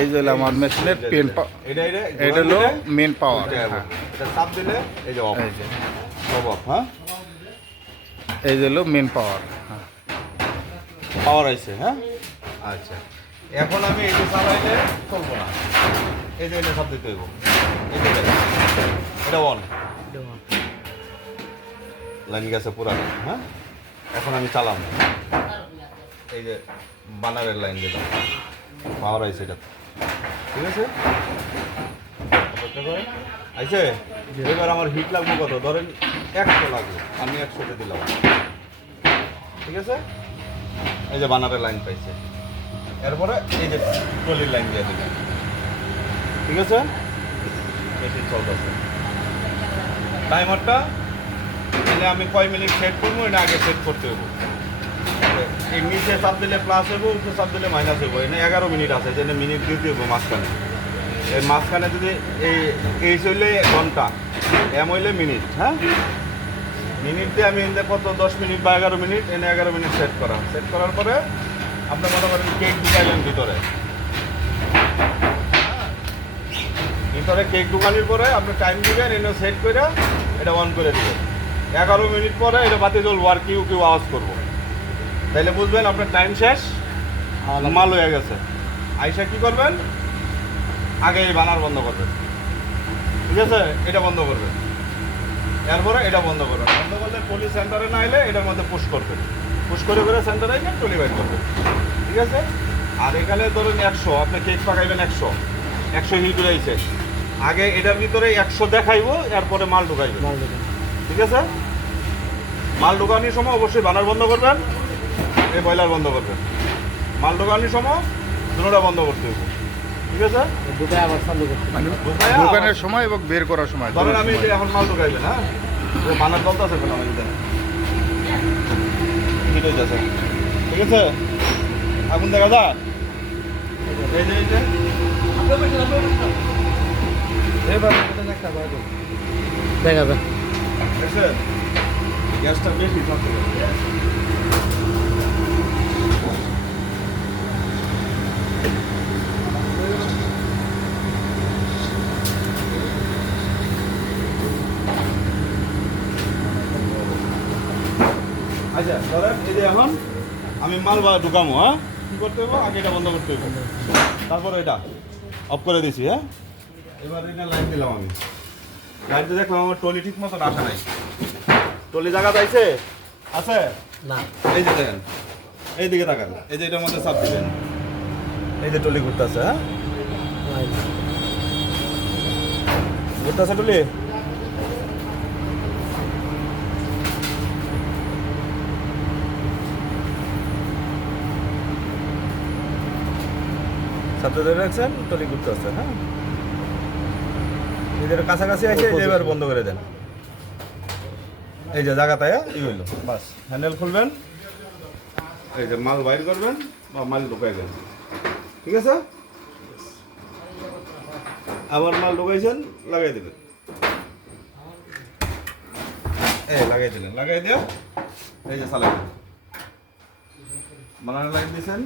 এই যে হলো আমার মেশিনের পেন এটা হলো মেন পাওয়ার। এটা চাপ দিলে এই যে অফ, এই যে অফ। হ্যাঁ, এই যে হলো মেন পাওয়ার। পাওয়ার আইছে। হ্যাঁ, আচ্ছা। এখন আমি এই যে চালাইলে চলবো না, এই যে এটা চাপ দিতে হইব। এই যে এটা অন, লাইন গেছে পুরা। হ্যাঁ, এখন আমি চালাম, এই যে বানারের লাইন দিলাম, পাওয়ার আইছে এটা। ঠিক আছে, আইছে। এবার আমার হিট লাগবে কত, ধরেন 100 লাগবে, আমি 100তে দিলাম। ঠিক আছে, এই যে বানারের লাইন পাইছে। এরপরে এই যে ট্রলির লাইন দিয়ে দিলাম। ঠিক আছে, মেশিন চলতেছে। টাইমারটা তাহলে আমি কয় মিনিট সেট করবো, এটা আগে সেট করতে হইব। এই নিচে চাপ দিলে প্লাস হইব, উপরে চাপ দিলে মাইনাস হইব। এনে 11 মিনিট আছে, যেন মিনিট দিতে হইব মাঝখানে। এই মাঝখানে যদি এইচ হইলে ঘন্টা, এম হইলে মিনিট। হ্যাঁ, মিনিট দিয়ে আমি এনে কত 10 মিনিট বা 11 মিনিট, এনে 11 মিনিট সেট করার পরে আপনার মনে করেন কেক ঢুকাইলেন ভিতরে কেক ঢুকানোর পরে আপনি টাইম দিবেন, এনে সেট করে এটা অন করে দিবেন। 11 মিনিট পরে এটা বাতি জ্বলবো আর কেউ আওয়াজ করবো, তাইলে বুঝবেন আপনার টাইম শেষ, মাল হয়ে গেছে। আইসা কি করবেন, আগে এই বানার বন্ধ করবেন। ঠিক আছে, এটা বন্ধ করবেন, এরপরে এটা বন্ধ করবেন। বন্ধ করলে টলি সেন্টারে না এলে এটার মধ্যে পুশ করবেন, পুশ করে সেন্টারে আইলে টলি বাইট করবেন। ঠিক আছে, আর এখানে ধরুন 100, আপনি কেক পাকাইবেন 100 হিট রয়েছে। আগে এটার ভিতরে 100 দেখাইবো, এরপরে মাল ঢুকাইবেন। ঠিক আছে, মাল ঢুকানোর সময় অবশ্যই বানার বন্ধ করবেন, এই বয়লার বন্ধ করবেন। মাল ঢুকানোর সময় দুটোটা বন্ধ করতে হবে। ঠিক আছে, দোকানের সময় এবং বের করার সময়। ধরেন আমি এখন মাল ঢুকাইবেন। হ্যাঁ, বানার চলতে আছে কেন আমি হিট হইতেছে। ঠিক আছে, আগুন দেখা যা, এই যে দেখাবে গ্যাসটা বেশি থাকতে হবে। আচ্ছা, ধরেন এই যে এখন আমি মাল ঢুকামো। হ্যাঁ, কী করতে হবে, আগে এটা বন্ধ করতে হবে, তারপরে এটা অফ করে দিছি। হ্যাঁ, এবার এটা লাইন দিলাম। আমি লাইনটা দেখলাম আমার টলি ঠিক মতো আসে নাই। টলি জায়গা পাইছে আছে না, এই যে দেখেন, এই দিকে তাকান, এই যে এটার মধ্যে চাপ দিবেন, এই যে টলি ঘুরতেছে। হ্যাঁ, ঘুরতেছে টলি। সাথে ধরে রাখছেন, টলি ঘুরতেছে। হ্যাঁ, এদের কাছাকাছি আছে, এবার বন্ধ করে দেন। এই যে জায়গাটায় ই হইল, বাস হ্যান্ডেল খুলবেন, এই যে মাল বাইর করবেন বা মাল ঢুকাইবেন। ঠিক আছে, আবার মাল ঢুকাইছেন, লাগাই দেবেন। লাগাই দিলেন, লাগাই দিয়ে এই যে চালাই দেবেন। বানানো লাগিয়ে দিয়েছেন।